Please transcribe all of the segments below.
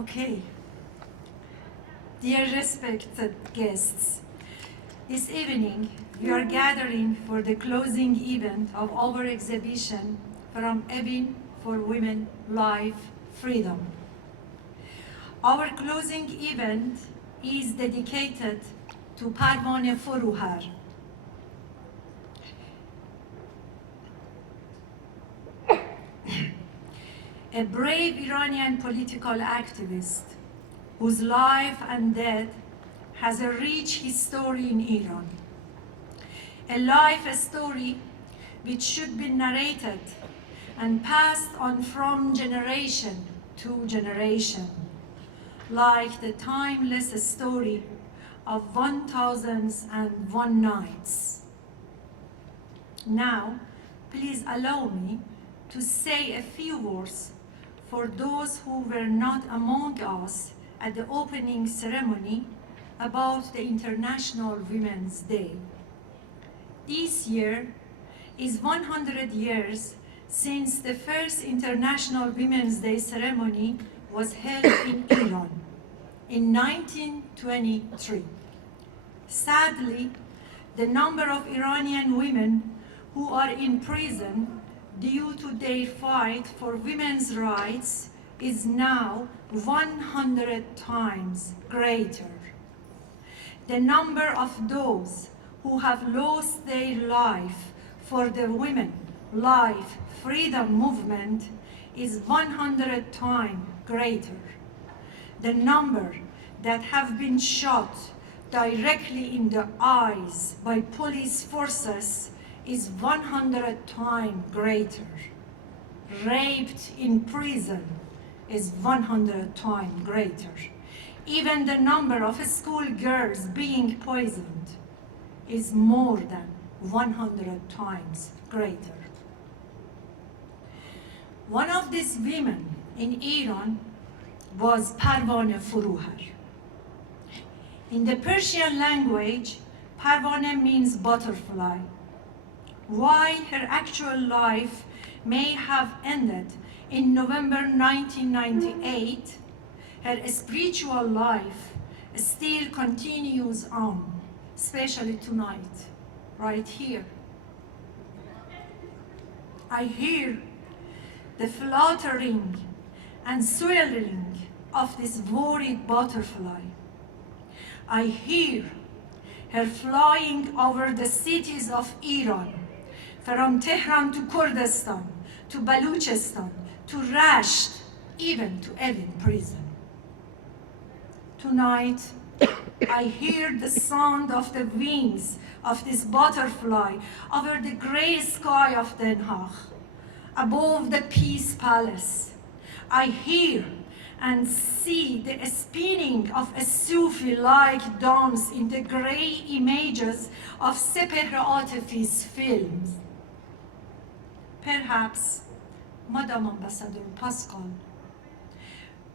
Okay. Dear respected guests, this evening we are gathering for the closing event of our exhibition From Evin for Women, Life, Freedom. Our closing event is dedicated to Parvane Furuhar, a brave Iranian political activist whose life and death has a rich history in Iran. A life story which should be narrated and passed on from generation to generation, like the timeless story of 1001 Nights. Now, please allow me to say a few words for those who were not among us at the opening ceremony about the International Women's Day. This year is 100 years since the first International Women's Day ceremony was held in Iran in 1923. Sadly, the number of Iranian women who are in prison due to their fight for women's rights is now 100 times greater. The number of those who have lost their life for the women, life, freedom movement is 100 times greater. The number that have been shot directly in the eyes by police forces is 100 times greater. Raped in prison is 100 times greater. Even the number of schoolgirls being poisoned is more than 100 times greater. One of these women in Iran was Parvane Furuhar. In the Persian language, Parvane means butterfly. While her actual life may have ended in November 1998, her spiritual life still continues on, especially tonight, right here. I hear the fluttering and swirling of this worried butterfly. I hear her flying over the cities of Iran, from Tehran to Kurdistan, to Baluchistan, to Rasht, even to Evin Prison. Tonight, I hear the sound of the wings of this butterfly over the gray sky of Den Haag, above the Peace Palace. I hear and see the spinning of a Sufi-like dance in the gray images of Sepeh Atefi's films. Perhaps, Madam Ambassador Pascal,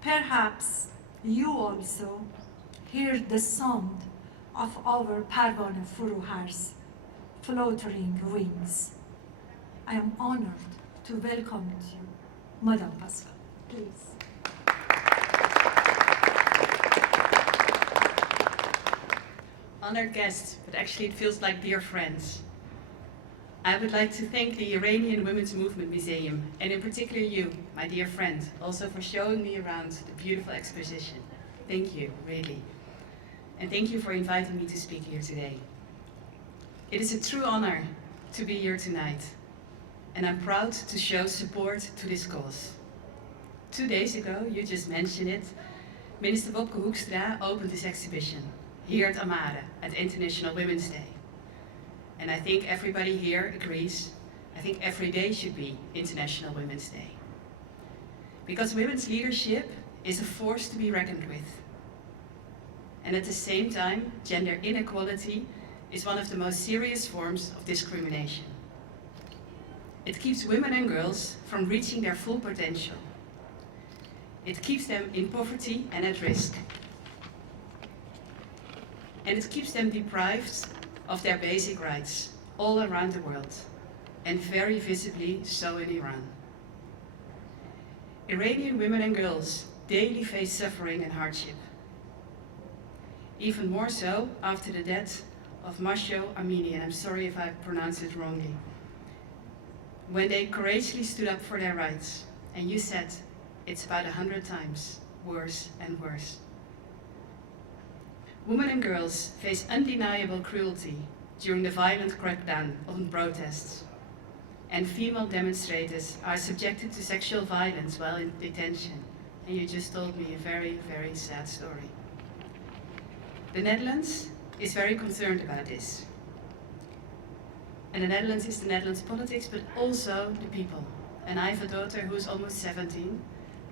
perhaps you also hear the sound of our Parvane Furuhar's fluttering wings. I am honored to welcome you, Madam Pascal, please. Honored guests, but actually it feels like dear friends. I would like to thank the Iranian Women's Movement Museum, and in particular you, my dear friend, also for showing me around the beautiful exposition. Thank you, really. And thank you for inviting me to speak here today. It is a true honor to be here tonight, and I'm proud to show support to this cause. 2 days ago, you just mentioned it, Minister Wopke Hoekstra opened this exhibition here at Amare at International Women's Day. And I think everybody here agrees, I think every day should be International Women's Day. Because women's leadership is a force to be reckoned with. And at the same time, gender inequality is one of the most serious forms of discrimination. It keeps women and girls from reaching their full potential. It keeps them in poverty and at risk. And it keeps them deprived of their basic rights all around the world, and very visibly so in Iran. Iranian women and girls daily face suffering and hardship. Even more so after the death of Masho Amini, and I'm sorry if I pronounce it wrongly, when they courageously stood up for their rights, and you said it's about 100 times worse and worse. Women and girls face undeniable cruelty during the violent crackdown on protests, and female demonstrators are subjected to sexual violence while in detention. And you just told me a very, very sad story. The Netherlands is very concerned about this. And the Netherlands is the Netherlands politics, but also the people. And I have a daughter who's almost 17,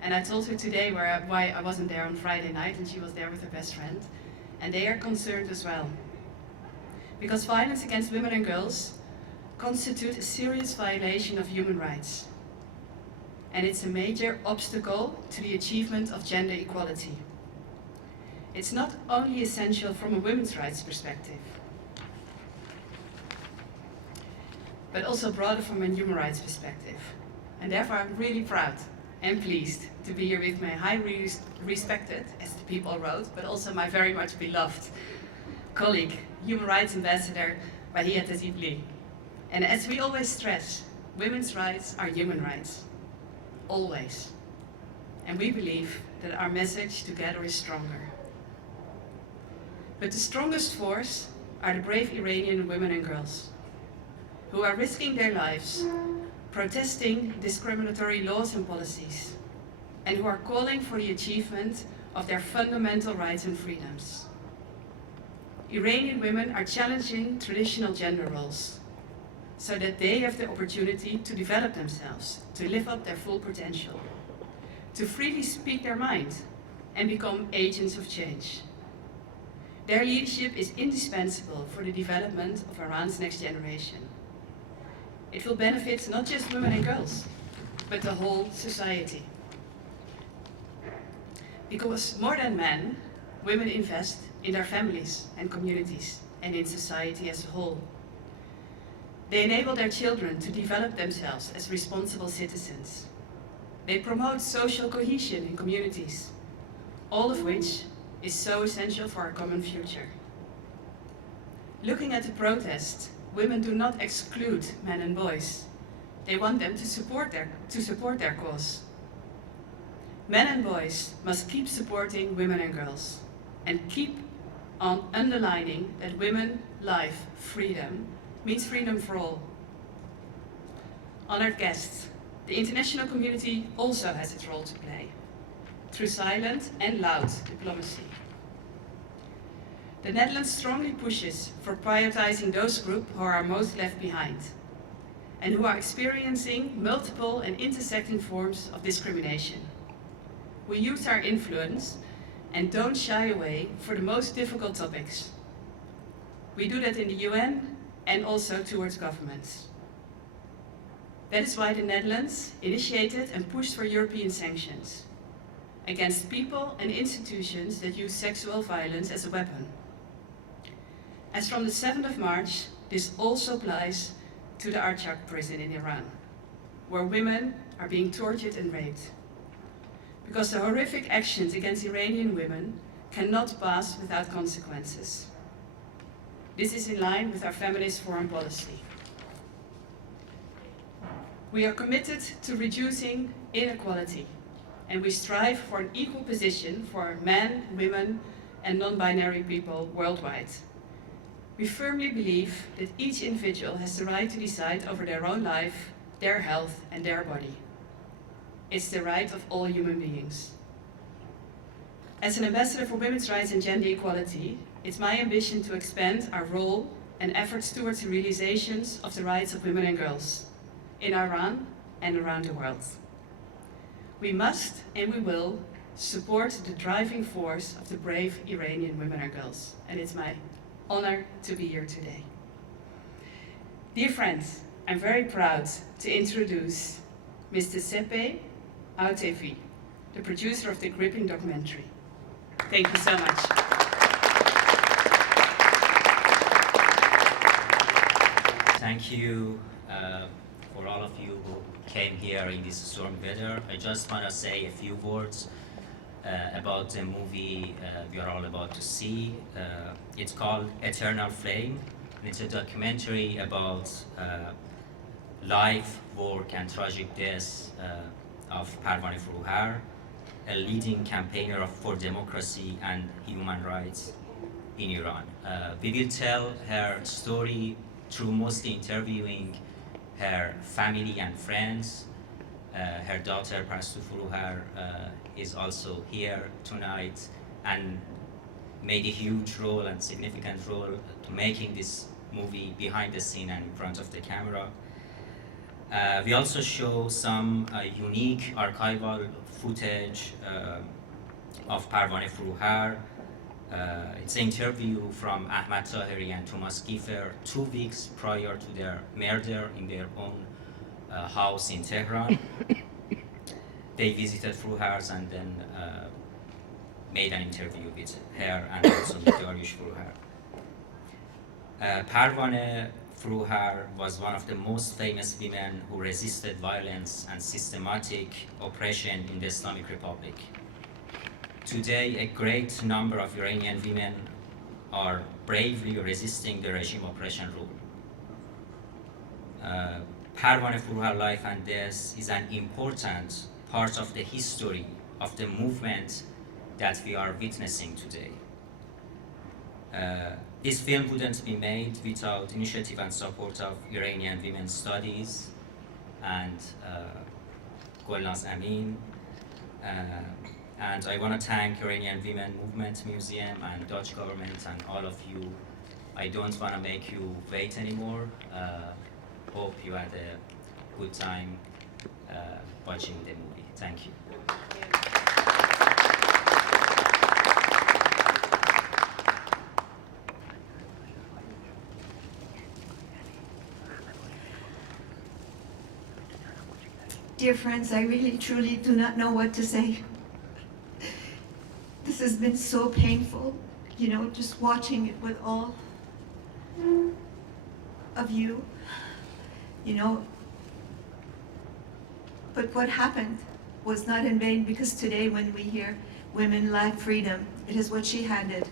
and I told her today why I wasn't there on Friday night, and she was there with her best friend. And they are concerned as well. Because violence against women and girls constitute a serious violation of human rights. And it's a major obstacle to the achievement of gender equality. It's not only essential from a women's rights perspective, but also broader from a human rights perspective. And therefore I'm really proud and pleased to be here with my highly respected, as the people wrote, but also my very much beloved colleague, Human Rights Ambassador Bahia Tazibli. And as we always stress, women's rights are human rights, always. And we believe that our message together is stronger. But the strongest force are the brave Iranian women and girls, who are risking their lives, protesting discriminatory laws and policies, and who are calling for the achievement of their fundamental rights and freedoms. Iranian women are challenging traditional gender roles so that they have the opportunity to develop themselves, to live up their full potential, to freely speak their mind and become agents of change. Their leadership is indispensable for the development of Iran's next generation. It will benefit not just women and girls, but the whole society. Because more than men, women invest in their families and communities and in society as a whole. They enable their children to develop themselves as responsible citizens. They promote social cohesion in communities, all of which is so essential for our common future. Looking at the protest, women do not exclude men and boys. They want them to support their cause. Men and boys must keep supporting women and girls and keep on underlining that women, life, freedom means freedom for all. Honored guests, the international community also has its role to play through silent and loud diplomacy. The Netherlands strongly pushes for prioritizing those groups who are most left behind and who are experiencing multiple and intersecting forms of discrimination. We use our influence and don't shy away for the most difficult topics. We do that in the UN and also towards governments. That is why the Netherlands initiated and pushed for European sanctions against people and institutions that use sexual violence as a weapon. As from the 7th of March, this also applies to the Hague prison in Iran, where women are being tortured and raped. Because the horrific actions against Iranian women cannot pass without consequences. This is in line with our feminist foreign policy. We are committed to reducing inequality, and we strive for an equal position for men, women, and non-binary people worldwide. We firmly believe that each individual has the right to decide over their own life, their health, and their body. It's the right of all human beings. As an ambassador for women's rights and gender equality, it's my ambition to expand our role and efforts towards the realizations of the rights of women and girls in Iran and around the world. We must and we will support the driving force of the brave Iranian women and girls, and it's my honor to be here today. Dear friends, I'm very proud to introduce Mr. Sepe Autevi, the producer of the gripping documentary. Thank you so much. Thank you for all of you who came here in this stormy weather. I just want to say a few words about the movie we are all about to see. It's called Eternal Flame. And it's a documentary about life, work, and tragic death of Parvaneh Forougher, a leading campaigner for democracy and human rights in Iran. We will tell her story through mostly interviewing her family and friends. Her daughter, Parastu Forougher, is also here tonight and made a huge role and significant role to making this movie behind the scene and in front of the camera. We also show some unique archival footage of Parvaneh Forougher. It's an interview from Ahmad Taheri and Thomas Giefer 2 weeks prior to their murder in their own house in Tehran. They visited Forougher's and then made an interview with her and also with Dariush Forougher. Parvaneh Forougher was one of the most famous women who resisted violence and systematic oppression in the Islamic Republic. Today, a great number of Iranian women are bravely resisting the regime oppression rule. Parvaneh Forougher's life and death is an important part of the history of the movement that we are witnessing today. This film wouldn't be made without initiative and support of Iranian Women's Studies and Golnaz Amin. And I want to thank Iranian Women Movement Museum and Dutch government and all of you. I don't want to make you wait anymore. Hope you had a good time watching the movie. Thank you. Dear friends, I really truly do not know what to say. This has been so painful, you know, just watching it with all of you, you know. But what happened was not in vain, because today when we hear women, life, freedom, it is what she handed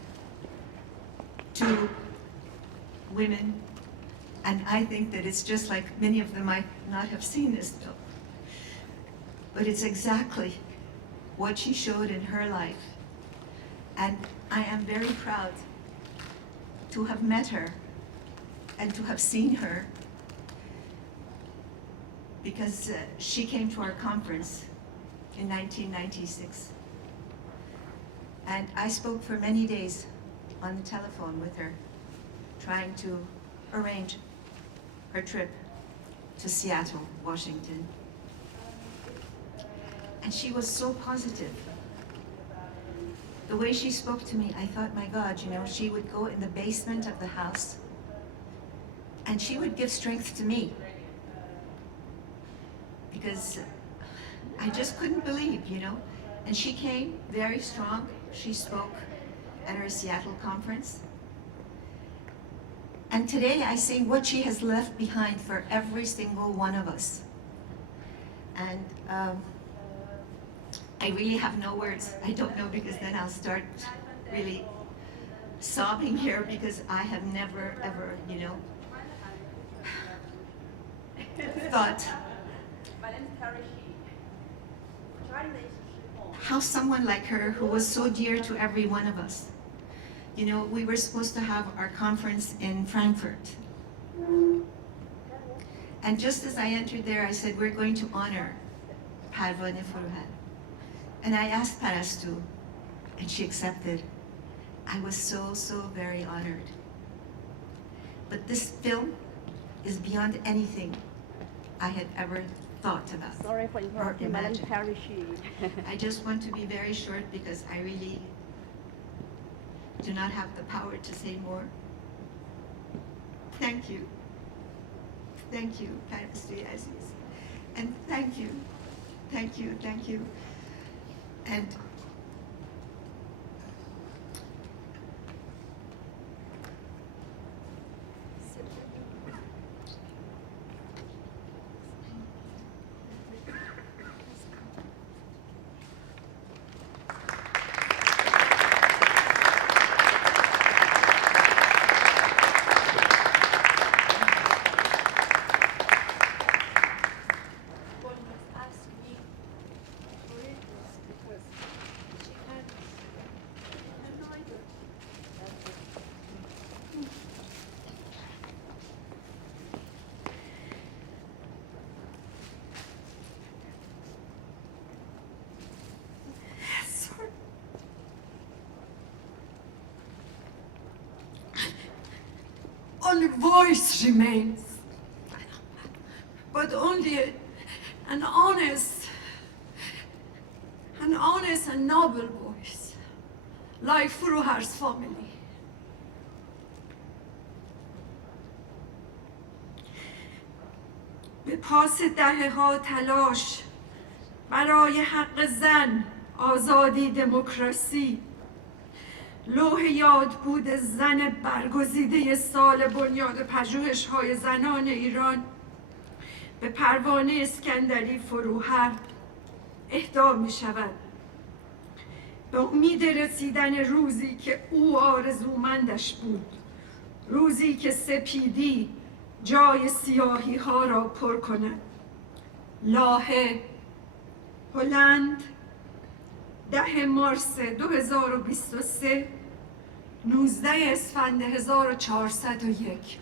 to women. And I think that it's just like many of them might not have seen this film. But it's exactly what she showed in her life. And I am very proud to have met her and to have seen her, because she came to our conference in 1996. And I spoke for many days on the telephone with her, trying to arrange her trip to Seattle, Washington. And she was so positive. The way she spoke to me, I thought, my God, you know, she would go in the basement of the house and she would give strength to me. Because I just couldn't believe, you know. And she came very strong. She spoke at her Seattle conference. And today I see what she has left behind for every single one of us. And I really have no words. I don't know, because then I'll start really sobbing here, because I have never, ever, you know, thought how someone like her, who was so dear to every one of us, you know, we were supposed to have our conference in Frankfurt. And just as I entered there, I said, we're going to honor Parvaneh Forougher. And I asked Parastu, and she accepted. I was so, so very honored. But this film is beyond anything I had ever thought about. Sorry for interrupting, Madam imagined. Tarishi. I just want to be very short, because I really do not have the power to say more. Thank you. Thank you, Parastu Aziz. And thank you. Thank you, thank you. And one voice remains, but only an honest and noble voice, like Furuhar's family. به پاس دهه‌ها تلاش برای حق زن، آزادی، دموکراسی، لوح یاد بود زن برگزیده سال بنیاد پژوهش‌های زنان ایران به پروانه اسکندری فروهر اهدا می شود. به امید رسیدن روزی که او آرزومندش بود، روزی که سپیدی جای سیاهی ها را پر کند. لاهه، هلند، 10 مارس 2023، 19 اسفند 1401.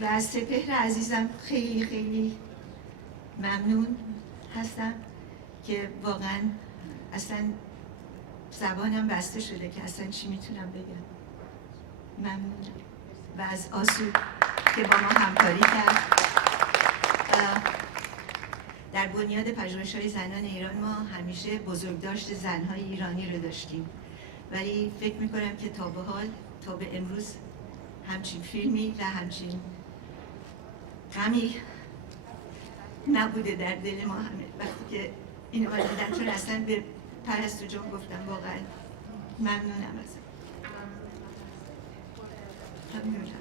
و سپهر عزیزم خیلی خیلی ممنون هستم که واقعا اصلا زبانم بسته شده که اصلا چی میتونم بگم. ممنونم و از آسو که با ما همکاری کرد. در بنیاد پژوهش‌های زنان ایران ما همیشه بزرگداشت زن‌های ایرانی رو داشتیم، ولی فکر میکنم که تا به حال، تا به امروز همچین فیلمی و همچین غمی نبوده در دل ما همه وقتی که اینو دیدم، چون اصلا به پرستو جان گفتم واقعا ممنونم ازت. ممنونم.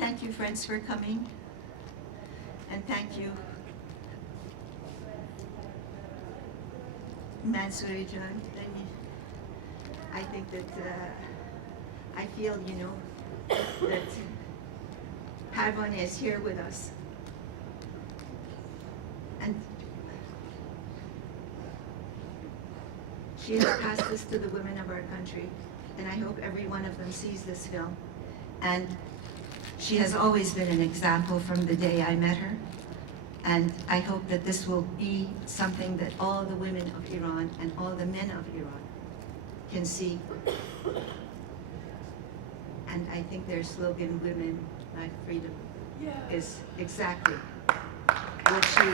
Thank you, friends, for coming, and thank you, Mansouri John. I think that I feel, you know, that Parvane is here with us, and she has passed this to the women of our country, and I hope every one of them sees this film. And she has always been an example from the day I met her, and I hope that this will be something that all the women of Iran and all the men of Iran can see. And I think their slogan, "Women, Life, Freedom," is exactly what she